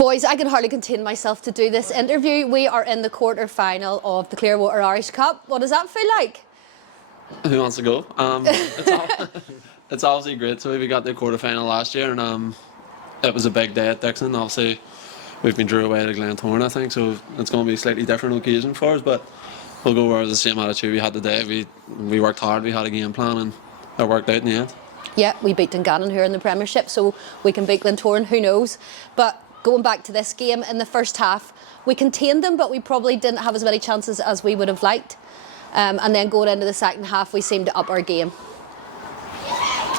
Boys, I can hardly contain myself to do this interview. We are in the quarter-final of the Clearwater Irish Cup. What does that feel like? Who wants to go? It's obviously great. So we got the quarter-final last year, and it was a big day at Dixon. Obviously, we've been drew away to Glentoran, I think, so it's going to be a slightly different occasion for us, but we'll go with the same attitude we had today. We worked hard, we had a game plan, and it worked out in the end. Yeah, we beat Dungannon here in the Premiership, so we can beat Glentoran, who knows. But going back to this game, in the first half, we contained them, but we probably didn't have as many chances as we would have liked. And then going into the second half, we seemed to up our game.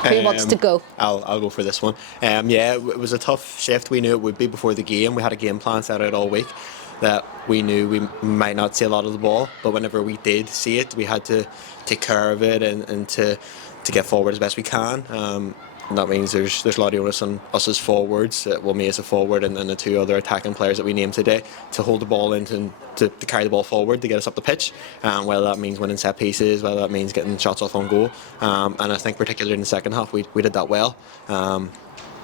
Who wants to go? I'll go for this one. Yeah, it was a tough shift. We knew it would be before the game. We had a game plan set out all week that we knew we might not see a lot of the ball, but whenever we did see it, we had to take care of it and to get forward as best we can. And that means there's a lot of onus on us as forwards, me as a forward, and then the two other attacking players that we named today, to hold the ball in and to carry the ball forward to get us up the pitch. Whether that means winning set pieces, whether that means getting shots off on goal. And I think particularly in the second half we did that well.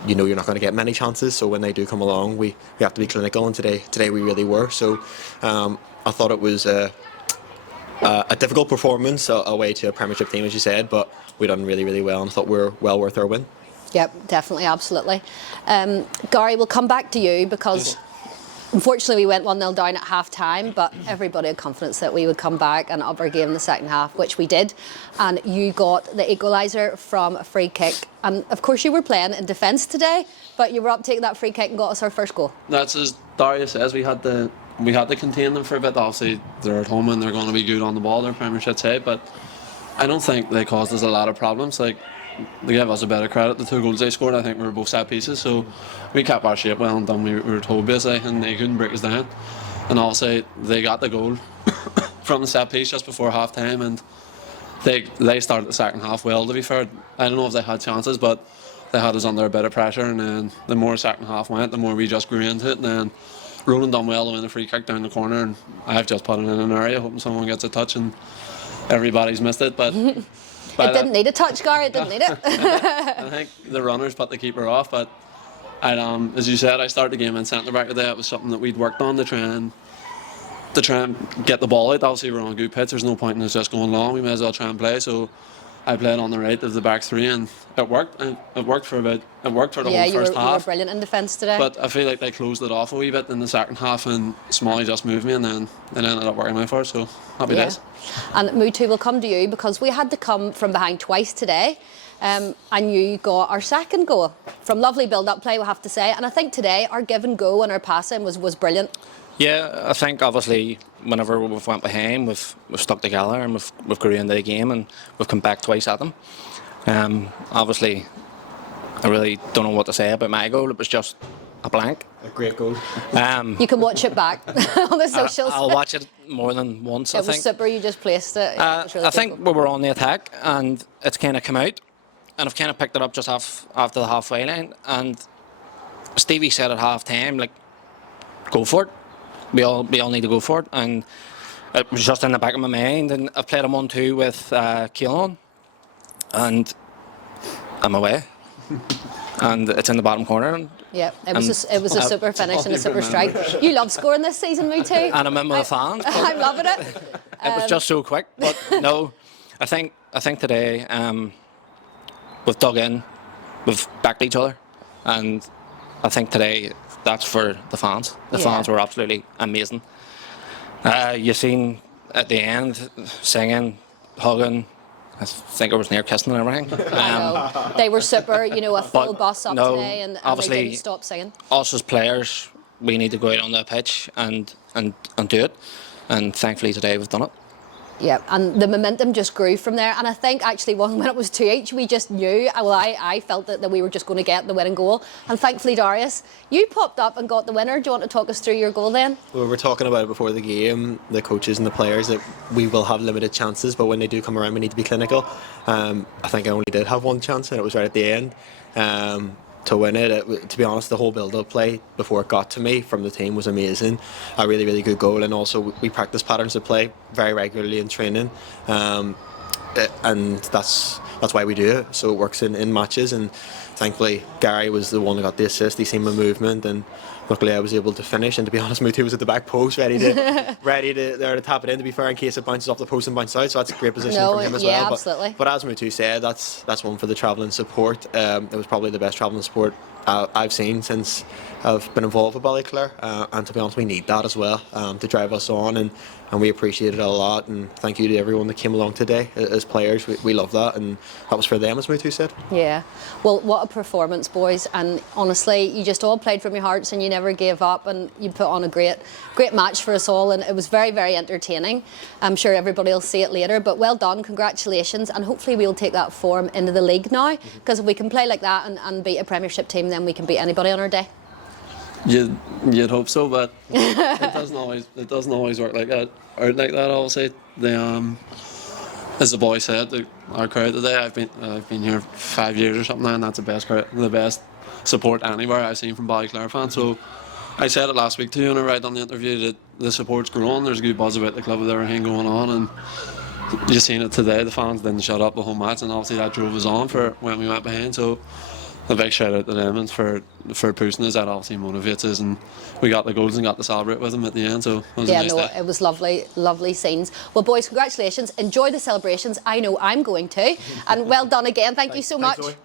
You know, you're not going to get many chances, so when they do come along, we have to be clinical, and today we really were. So I thought it was a difficult performance away to a Premiership team, as you said, but we done really, really well, and I thought we were well worth our win. Yep, definitely, absolutely. Gary, we'll come back to you because unfortunately we went 1-0 down at half time, but everybody had confidence that we would come back and up our game in the second half, which we did. And you got the equaliser from a free kick. And of course you were playing in defence today, but you were up taking that free kick and got us our first goal. That's as Darius says, we had to contain them for a bit. Obviously they're at home and they're going to be good on the ball, they're Premiership side, but I don't think they caused us a lot of problems. Like, they gave us a bit of credit. The 2 goals they scored, I think, were both set pieces, so we kept our shape well and done. We were told basically, and they couldn't break us down. And obviously they got the goal from the set piece just before half time, and they started the second half well, to be fair. I don't know if they had chances, but they had us under a bit of pressure, and then the more second half went, the more we just grew into it. And then Ronan done well to win the free kick down the corner, and I've just put it in an area hoping someone gets a touch, and everybody's missed it, but it didn't need a touch, Gary. It didn't need it. I think the runners put the keeper off, but as you said, I started the game in centre back today. It was something that we'd worked on to try and get the ball out. Obviously we're on a good pitch, there's no point in us just going long, we may as well try and play, so I played on the right of the back three, and it worked. It worked for the whole first half. You were brilliant in defence today. But I feel like they closed it off a wee bit in the second half, and Smalley just moved me, and then it ended up working out for us, so happy days. And Mutu, will come to you because we had to come from behind twice today, and you got our second goal from lovely build-up play, we have to say. And I think today our give and go and our passing was brilliant. Yeah, I think obviously whenever we've went behind, we've stuck together and we've grew into the game, and we've come back twice at them. Obviously, I really don't know what to say about my goal. It was just a blank. A great goal. You can watch it back on the socials. I'll watch it more than once. I think it was super. You just placed it. Really I think we were on the attack, and it's kind of come out, and I've kind of picked it up just after the halfway line. And Stevie said at half time, like, go for it. We all need to go for it, and it was just in the back of my mind. And I've played a 1-2 with Keelan, and I'm away, and it's in the bottom corner. And yeah, it was a super finish and a super strike. You love scoring this season, me too. And I'm in with the fans. I'm loving it. It was just so quick, but no, I think today we've dug in, we've backed each other, and I think today that's for the fans. The fans were absolutely amazing. You seen at the end singing, hugging. I think I was near kissing and everything. They were super, a full bus up today, and they didn't stop singing. Us as players, we need to go out on the pitch and do it. And thankfully today we've done it. Yeah, and the momentum just grew from there. And I think actually when it was 2-each, we just knew, I felt that we were just going to get the winning goal. And thankfully, Darius, you popped up and got the winner. Do you want to talk us through your goal then? Well, we were talking about it before the game, the coaches and the players, that we will have limited chances, but when they do come around, we need to be clinical. I think I only did have one chance, and it was right at the end. To win it, to be honest, the whole build-up play before it got to me from the team was amazing. A really, really good goal, and also we practice patterns of play very regularly in training, and that's why we do it. So it works in matches, and thankfully Gary was the one that got the assist. He seen my movement, and luckily I was able to finish. And to be honest, Mutu was at the back post, ready to tap it in. To be fair, in case it bounces off the post and bounces out, so that's a great position from him as well. Yeah, absolutely. But as Mutu said, that's one for the travelling support. It was probably the best travelling support I've seen since I've been involved with Ballyclare, and to be honest, we need that as well to drive us on, and we appreciate it a lot. And thank you to everyone that came along today as players. We love that, and that was for them, as Mutu said. Yeah. Well, what a performance, boys. And honestly, you just all played from your hearts and you never gave up, and you put on a great match for us all, and it was very, very entertaining. I'm sure everybody will see it later, but well done, congratulations, and hopefully we'll take that form into the league now, because if we can play like that and beat a Premiership team, then we can beat anybody on our day. You'd hope so, but it doesn't always work like that. Or like that, obviously. As the boy said, our crowd today. I've been here 5 years or something now, and that's the best support anywhere I've seen from Ballyclare fans. So I said it last week too, and I read on the interview that the support's growing. There's a good buzz about the club with everything going on, and you've seen it today. The fans didn't shut up the whole match, and obviously that drove us on for when we went behind. So a big shout out to them and for pushing us. That obviously motivates us, and we got the goals and got to celebrate with them at the end. So it was a nice day. It was lovely scenes. Well, boys, congratulations. Enjoy the celebrations. I know I'm going to. And well done again. Thank you so much. Thanks.